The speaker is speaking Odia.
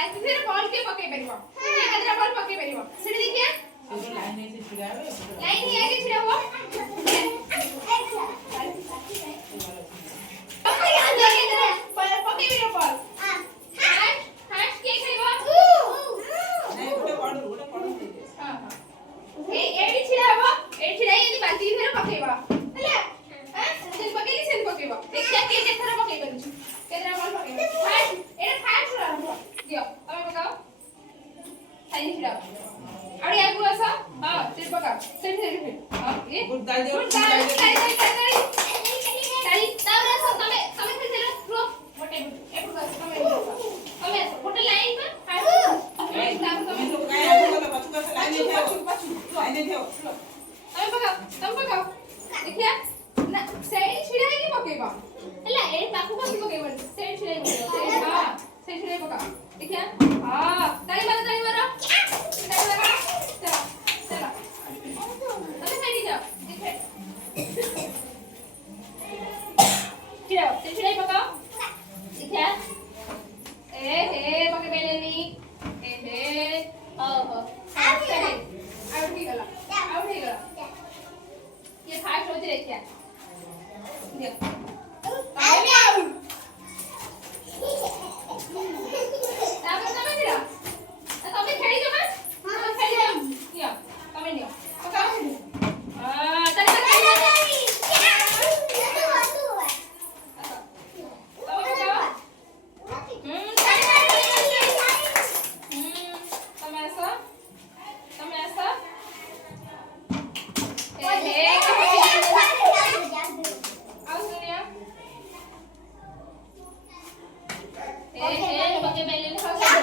ବାଲ୍ଟିରେ ବଲ୍ କିଏ ପକେଇ ପାରିବ ଏକାଦରେ ବଲ୍ ପକେଇ ପାରିବ ସେଠି ଦେଖିଆ ଲାଇନ ହେଇଛି ଛିଡା ହେବେ ଲାଇନ ହେଇକି ଛିଡା ହୁଅ ପକେଇ ପାରିବ ବଲ୍ ହାର୍ଟ କିଏ ଖେଳିବ ନାଇଁ ଗୋଟେ ପଡୁ ହଁ ହଁ ଏଇଠି ଛିଡା ହବ ଏଇଠି ଛିଡା ହେଇକି ବାଲ୍ଟି ଭିତରେ ପକେଇବ ହେଲା ସେଠି ପକେଇକି ସେଠି ପକେଇବ ଦେଖିଆ କିଏ କେତେଥର ପକେଇ ପାରୁଛି କେତେଥର ବଲ୍ ପକେଇବ ଫାର୍ଷ୍ଟ ଏଟା ଫାର୍ଷ୍ଟ ଆରମ୍ଭ ଦିଅ ତମେ ପକାଅ ସାଇଡ୍ ଛିଡା ଆଉଡି ଆଗକୁ ଆସ ହଁ ସେଠି ପକାଅ ସେଠି ହଁ ଏ ଗୁଡ ଦାଇ ଦିଅ ତାଳି ତାପରେ ଆସ ତମେ ଖେଳିଦେଲ ରୁହ ଗୋଟେ ଏପଟକୁ ଆସ ତମେ ଆସ ଗୋଟେ ଲାଇନ୍ ପା ତମେ ସବୁ କାଇଁ ଆଗକୁ ଗଲ ପଛକୁ ଆସ ଲାଇନ ଥାଅ ତମେ ପକାଅ ଦେଖିଆ ନା ସେଇଠି ଛିଡା ହେଇକି ପକେଇବ ହେଲା ଏଇ ପାଖକୁ ଆସି ପକେଇବନି ସେଇଠି ଛିଡା ହେଇକି ପକେଇବ ହଁ ସେଇଠି ଛିଡା ହେଇକି ପକାଅ ଦେଖିଆ ହଁ ତାଳି ମାର ଚାଲ ତମେ ସେଇଠି ଯାଅ ଦେଖେ ଛିଡା ସେଇଠି ଛିଡା ହେଇକି ପକାଅ ଦେଖିଆ ହେ ପକେଇ ପାରିଲେନି ଓହୋ ଆଉଟ ହେଇଗଲା କିଏ ଫାଷ୍ଟ ହଉଛି ଦେଖିଆ ଦିଅ ତାପରେ ତମେ ଛିଡା ତମେ ଖେଳିଛ ବା ତମେ ଖେଳିଛ ନିଅ ତମେ ନିଅ ପକାଅ पके पहले